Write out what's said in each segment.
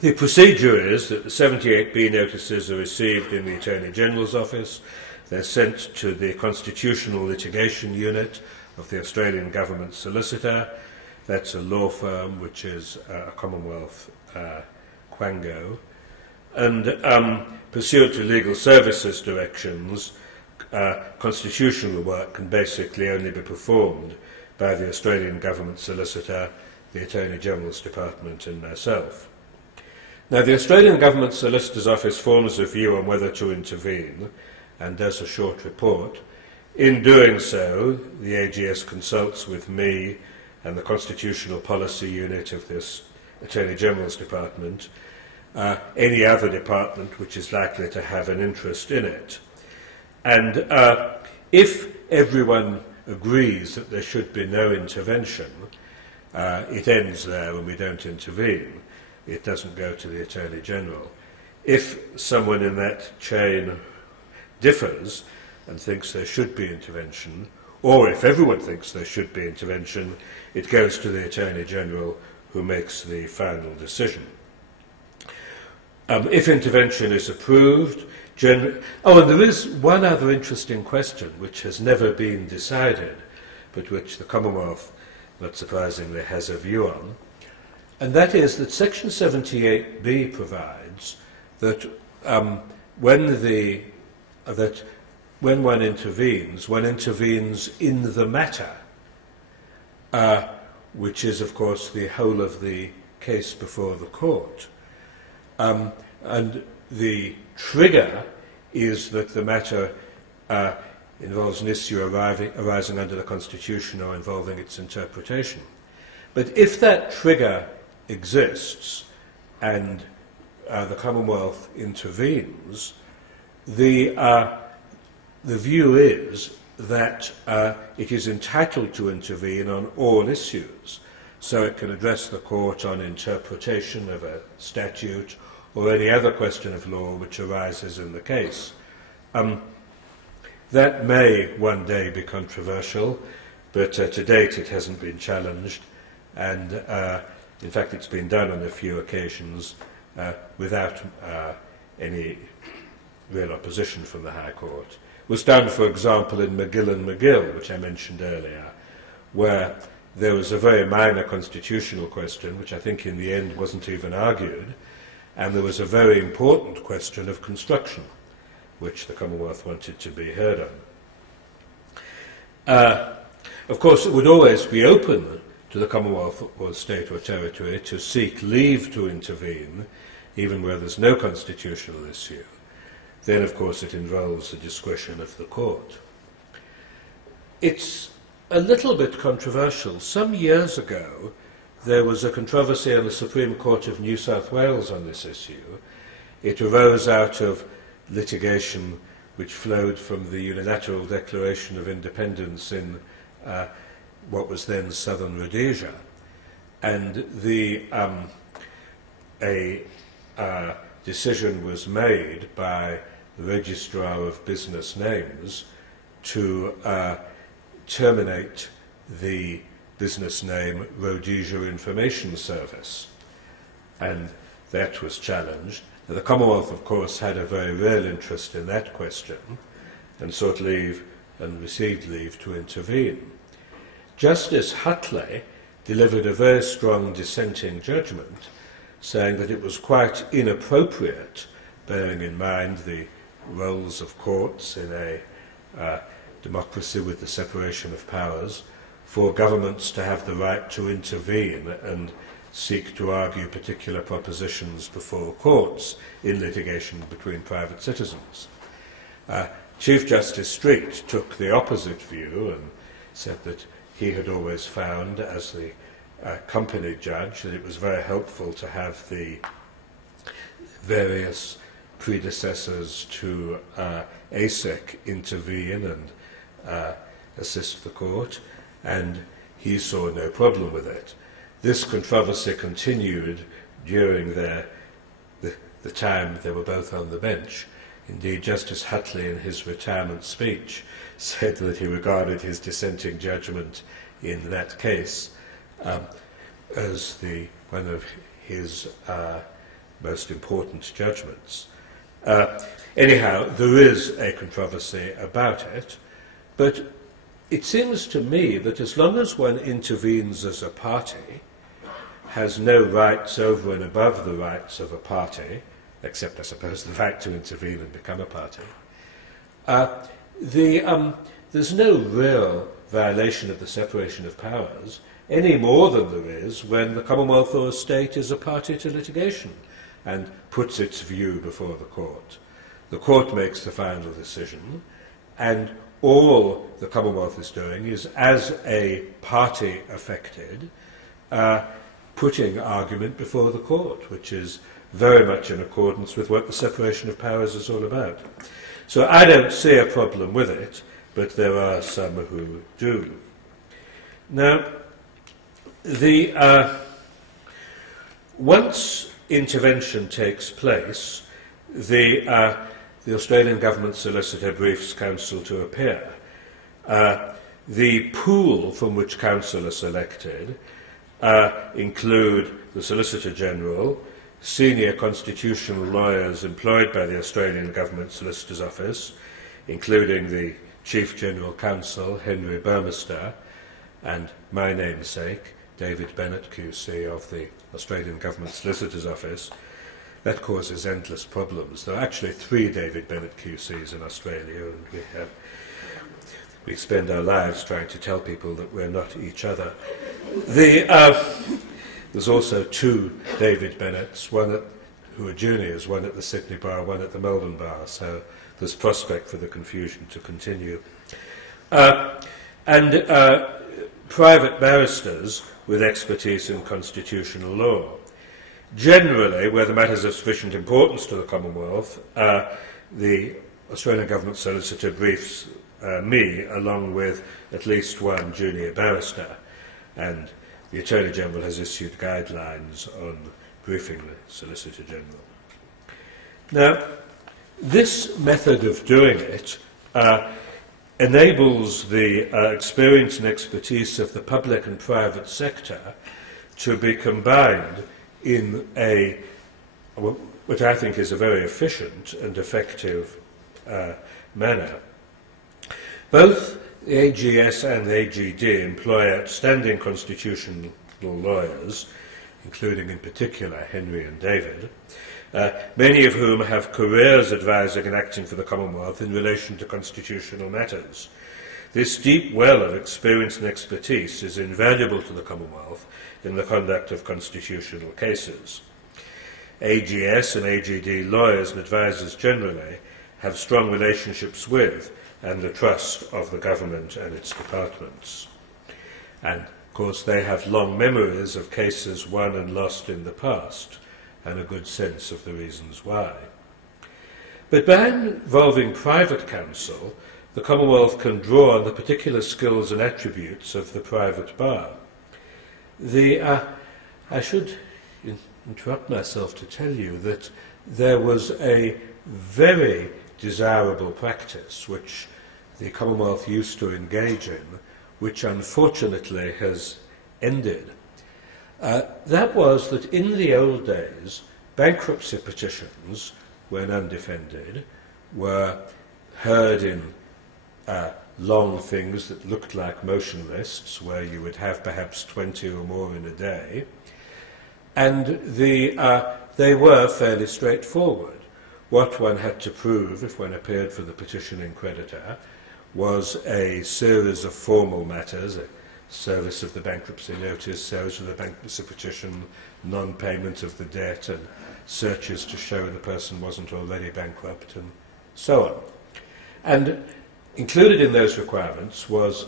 The procedure is that the 78B notices are received in the Attorney General's office. They're sent to the Constitutional Litigation Unit of the Australian Government Solicitor. That's a law firm which is a Commonwealth quango. And pursuant to legal services directions, constitutional work can basically only be performed by the Australian Government Solicitor, the Attorney General's Department and myself. Now, the Australian Government Solicitor's Office forms a view on whether to intervene and does a short report. In doing so, the AGS consults with me and the Constitutional Policy Unit of this Attorney General's Department, any other department which is likely to have an interest in it. And if everyone agrees that there should be no intervention, it ends there and we don't intervene. It doesn't go to the Attorney General. If someone in that chain differs and thinks there should be intervention, or if everyone thinks there should be intervention, it goes to the Attorney General, who makes the final decision. If intervention is approved, and there is one other interesting question which has never been decided, but which the Commonwealth, not surprisingly, has a view on, and that is that Section 78B provides that when one intervenes in the matter, which is, of course, the whole of the case before the court. And the trigger is that the matter involves an issue arising under the Constitution or involving its interpretation. But if that trigger exists and the Commonwealth intervenes, the view is that it is entitled to intervene on all issues, so it can address the court on interpretation of a statute or any other question of law which arises in the case. That may one day be controversial, but to date it hasn't been challenged, and in fact it's been done on a few occasions without any real opposition from the High Court. It was done, for example, in McGill and McGill, which I mentioned earlier, where there was a very minor constitutional question, which I think in the end wasn't even argued, and there was a very important question of construction, which the Commonwealth wanted to be heard on. Of course, it would always be open to the Commonwealth or state or territory to seek leave to intervene, even where there's no constitutional issue. Then, of course, it involves the discretion of the court. It's a little bit controversial. Some years ago, there was a controversy on the Supreme Court of New South Wales on this issue. It arose out of litigation which flowed from the unilateral declaration of independence in what was then Southern Rhodesia. And a decision was made by the Registrar of Business Names to terminate the business name Rhodesia Information Service. And that was challenged. The Commonwealth, of course, had a very real interest in that question and sought leave and received leave to intervene. Justice Hutley delivered a very strong dissenting judgment, saying that it was quite inappropriate, bearing in mind the roles of courts in a democracy with the separation of powers, for governments to have the right to intervene and seek to argue particular propositions before courts in litigation between private citizens. Chief Justice Street took the opposite view and said that he had always found, as the company judge, that it was very helpful to have the various predecessors to ASIC intervene and assist the court, and he saw no problem with it. This controversy continued during the time they were both on the bench. Indeed, Justice Hutley, in his retirement speech, said that he regarded his dissenting judgment in that case as one of his most important judgments. Anyhow, there is a controversy about it, but it seems to me that as long as one intervenes as a party, has no rights over and above the rights of a party, except I suppose the right to intervene and become a party, there's no real violation of the separation of powers, any more than there is when the Commonwealth or a state is a party to litigation and puts its view before the court. The court makes the final decision, and all the Commonwealth is doing is, as a party affected, putting argument before the court, which is very much in accordance with what the separation of powers is all about. So I don't see a problem with it, but there are some who do. Now, once intervention takes place, the Australian Government Solicitor briefs Counsel to appear. The pool from which Counsel are selected include the Solicitor General, senior constitutional lawyers employed by the Australian Government Solicitor's Office, including the Chief General Counsel, Henry Burmester, and my namesake, David Bennett, QC, of the Australian Government Solicitor's Office. That causes endless problems. There are actually 3 David Bennett QCs in Australia, and we spend our lives trying to tell people that we're not each other. There's also 2 David Bennetts, who are juniors, one at the Sydney Bar, one at the Melbourne Bar, so there's prospect for the confusion to continue. Private barristers with expertise in constitutional law. Generally, where the matters of sufficient importance to the Commonwealth, the Australian Government Solicitor briefs me, along with at least 1 junior barrister, and the Attorney General has issued guidelines on briefing the Solicitor General. Now, this method of doing it enables the experience and expertise of the public and private sector to be combined in what I think is a very efficient and effective manner. Both the AGS and the AGD employ outstanding constitutional lawyers, including in particular Henry and David, many of whom have careers advising and acting for the Commonwealth in relation to constitutional matters. This deep well of experience and expertise is invaluable to the Commonwealth in the conduct of constitutional cases. AGS and AGD lawyers and advisers generally have strong relationships with and the trust of the government and its departments. And, of course, they have long memories of cases won and lost in the past, and a good sense of the reasons why. But by involving private counsel, the Commonwealth can draw on the particular skills and attributes of the private bar. I should interrupt myself to tell you that there was a very desirable practice which the Commonwealth used to engage in, which unfortunately has ended. That was that in the old days, bankruptcy petitions, when undefended, were heard in long things that looked like motion lists, where you would have perhaps 20 or more in a day, and they were fairly straightforward. What one had to prove, if one appeared for the petitioning creditor, was a series of formal matters, a service of the bankruptcy notice, service of the bankruptcy petition, non-payment of the debt, and searches to show the person wasn't already bankrupt, and so on. And included in those requirements was,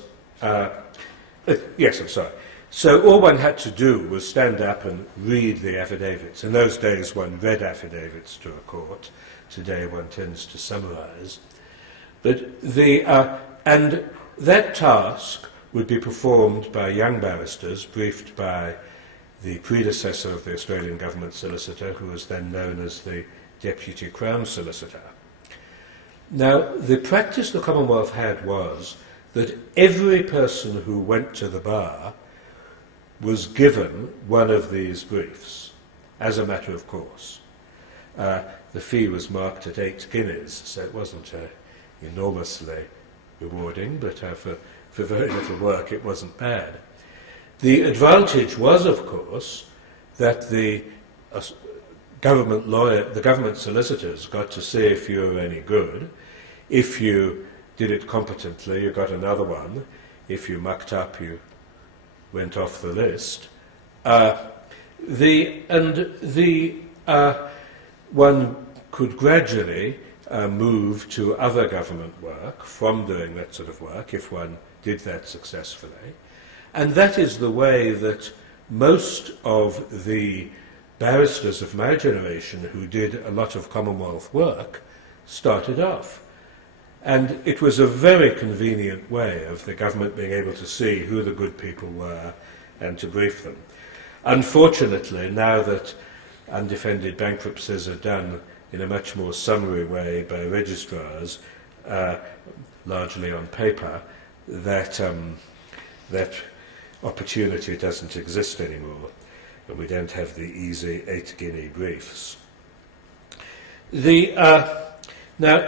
so all one had to do was stand up and read the affidavits. In those days one read affidavits to a court. Today one tends to summarise. But and that task would be performed by young barristers, briefed by the predecessor of the Australian Government Solicitor, who was then known as the Deputy Crown Solicitor. Now, the practice the Commonwealth had was that every person who went to the bar was given one of these briefs. as a matter of course. The fee was marked at 8 guineas, so it wasn't enormously rewarding, but for very little work it wasn't bad. The advantage was, of course, that the government solicitors got to see if you were any good. If you did it competently, you got another one. If you mucked up, you went off the list. One could gradually move to other government work from doing that sort of work, if one did that successfully. And that is the way that most of the barristers of my generation who did a lot of Commonwealth work started off. And it was a very convenient way of the government being able to see who the good people were and to brief them. Unfortunately, now that undefended bankruptcies are done in a much more summary way by registrars, largely on paper, that opportunity doesn't exist anymore, and we don't have the easy 8 guinea briefs. Now,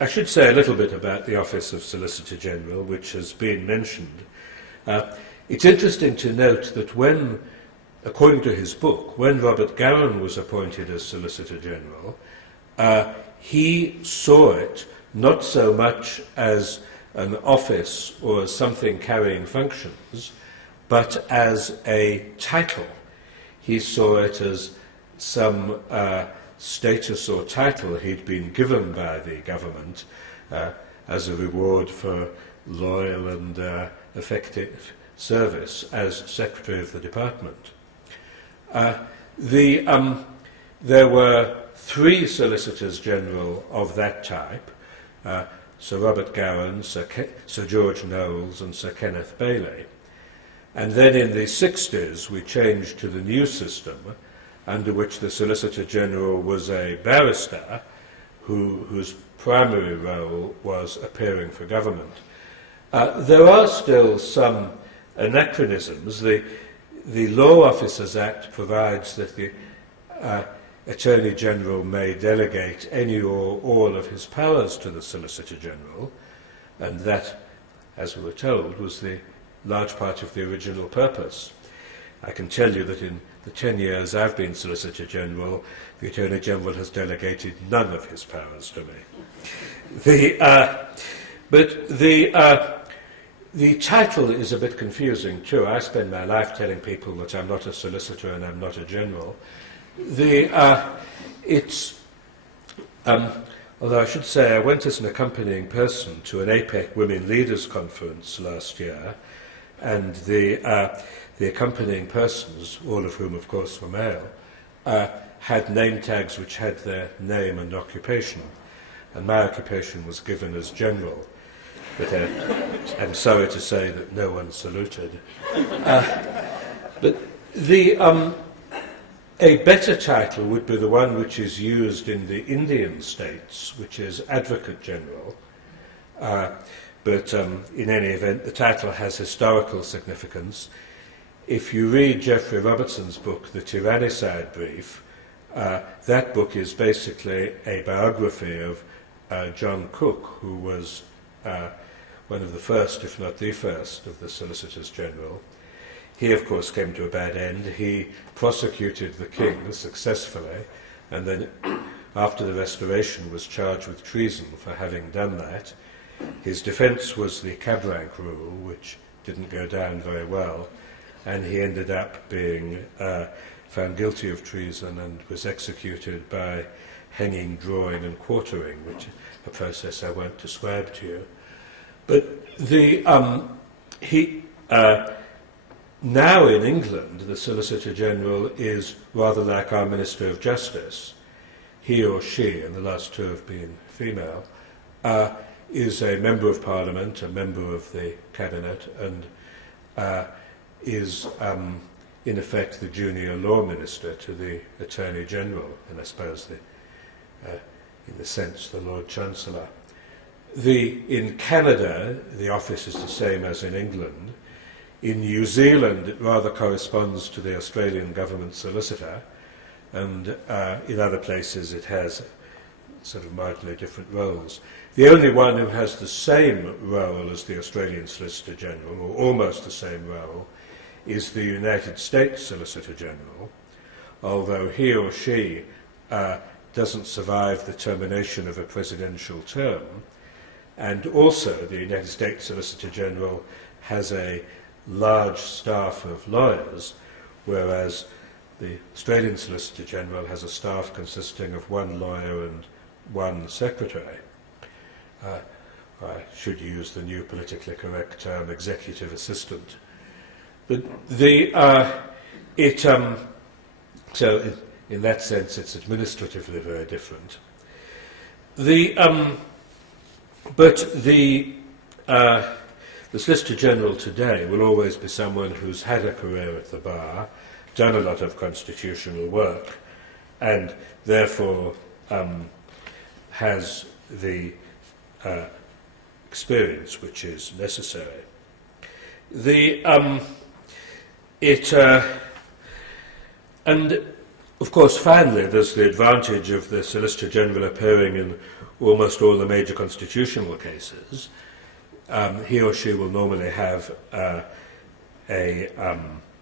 I should say a little bit about the Office of Solicitor General, which has been mentioned. It's interesting to note that when, according to his book, when Robert Gowan was appointed as Solicitor General, he saw it not so much as an office or as something carrying functions, but as a title. He saw it as some status or title he'd been given by the government as a reward for loyal and effective service as Secretary of the Department. There were 3 Solicitors General of that type, Sir Robert Gowan, Sir George Knowles and Sir Kenneth Bailey. And then in the 60s we changed to the new system, under which the Solicitor General was a barrister whose primary role was appearing for government. There are still some anachronisms. The Law Officers Act provides that the Attorney General may delegate any or all of his powers to the Solicitor General, and that, as we were told, was the large part of the original purpose. I can tell you that in the 10 years I've been Solicitor General, the Attorney General has delegated none of his powers to me. But the title is a bit confusing too. I spend my life telling people that I'm not a solicitor and I'm not a general. Although I should say I went as an accompanying person to an APEC Women Leaders Conference last year, and the accompanying persons, all of whom of course were male, had name tags which had their name and occupation, and my occupation was given as general. But I'm sorry to say that no one saluted. But a better title would be the one which is used in the Indian states, which is Advocate General. But in any event, the title has historical significance. If you read Geoffrey Robertson's book, The Tyrannicide Brief, that book is basically a biography of John Cook, who was one of the first, if not the first, of the Solicitors General. He, of course, came to a bad end. He prosecuted the king successfully, and then, after the Restoration, was charged with treason for having done that. His defence was the cab rank rule, which didn't go down very well, and he ended up being found guilty of treason and was executed by hanging, drawing and quartering, which is a process I won't describe to you. But now in England, the Solicitor General is rather like our Minister of Justice. He or she, and the last 2 have been female, is a Member of Parliament, a member of the Cabinet, and is in effect the junior law minister to the Attorney General, and I suppose in the sense the Lord Chancellor. In Canada, the office is the same as in England. In New Zealand, it rather corresponds to the Australian government solicitor, and in other places it has sort of marginally different roles. The only one who has the same role as the Australian Solicitor General, or almost the same role, is the United States Solicitor General, although he or she doesn't survive the termination of a presidential term. And also the United States Solicitor General has a large staff of lawyers, whereas the Australian Solicitor General has a staff consisting of one lawyer and one secretary. I should use the new politically correct term, executive assistant. But so in that sense, it's administratively very different. But the Solicitor General today will always be someone who's had a career at the bar, done a lot of constitutional work, and therefore has the experience which is necessary. And of course, finally, there's the advantage of the Solicitor General appearing in almost all the major constitutional cases. He or she will normally have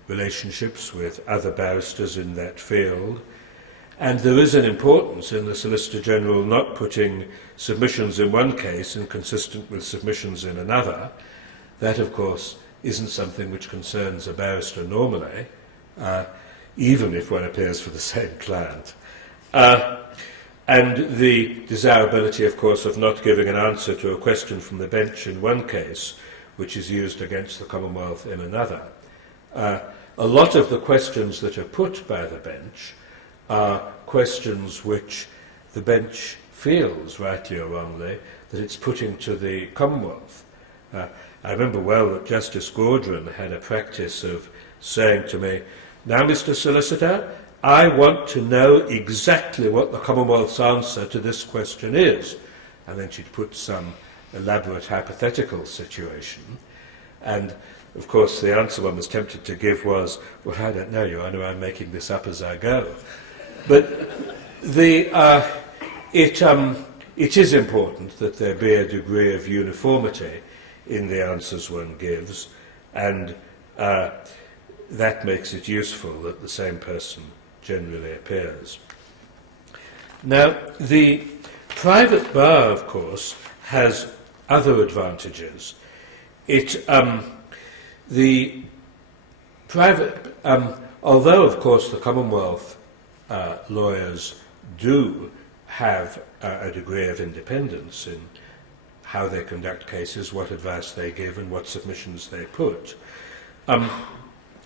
relationships with other barristers in that field, and there is an importance in the Solicitor General not putting submissions in one case inconsistent with submissions in another. That, of course, isn't something which concerns a barrister normally, even if one appears for the same client. And the desirability, of course, of not giving an answer to a question from the bench in one case, which is used against the Commonwealth in another. A lot of the questions that are put by the bench are questions which the bench feels, rightly or wrongly, that it's putting to the Commonwealth. I remember well that Justice Gaudron had a practice of saying to me, "Now, Mr. Solicitor, I want to know exactly what the Commonwealth's answer to this question is." And then she'd put some elaborate hypothetical situation. And, of course, the answer one was tempted to give was, "Well, I don't know, Your Honour, I'm making this up as I go." But it is important that there be a degree of uniformity in the answers one gives, and that makes it useful that the same person generally appears. Now, the private bar, of course, has other advantages. The private, although, of course, the Commonwealth lawyers do have a degree of independence in how they conduct cases, what advice they give, and what submissions they put,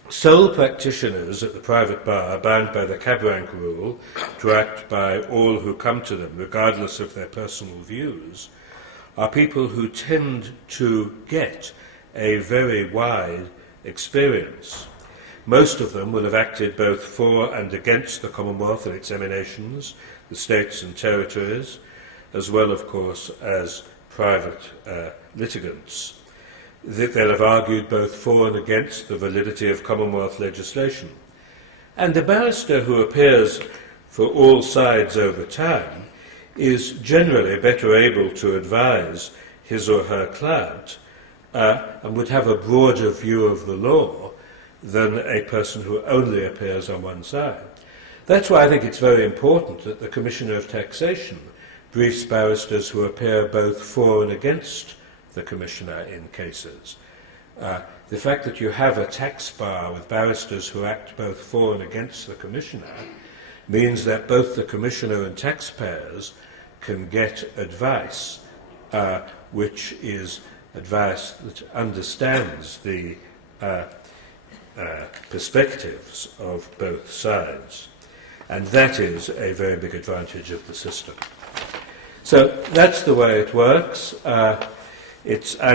sole practitioners at the private bar are bound by the cab rank rule to act by all who come to them, regardless of their personal views, are people who tend to get a very wide experience. Most of them will have acted both for and against the Commonwealth and its emanations, the states and territories, as well, of course, as private litigants. They'll have argued both for and against the validity of Commonwealth legislation. And a barrister who appears for all sides over time is generally better able to advise his or her client and would have a broader view of the law than a person who only appears on one side. That's why I think it's very important that the Commissioner of Taxation briefs barristers who appear both for and against the Commissioner in cases. The fact that you have a tax bar with barristers who act both for and against the Commissioner means that both the Commissioner and taxpayers can get advice which is advice that understands the perspectives of both sides. And that is a very big advantage of the system. So that's the way it works. I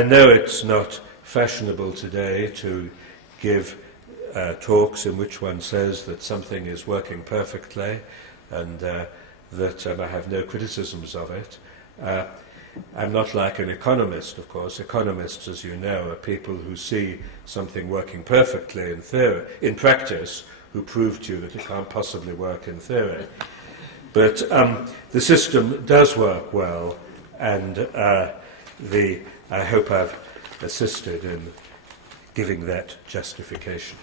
know it's not fashionable today to give talks in which one says that something is working perfectly and that I have no criticisms of it. I'm not like an economist, of course. Economists, as you know, are people who see something working perfectly in theory, in practice, who prove to you that it can't possibly work in theory. But the system does work well, and I hope I've assisted in giving that justification.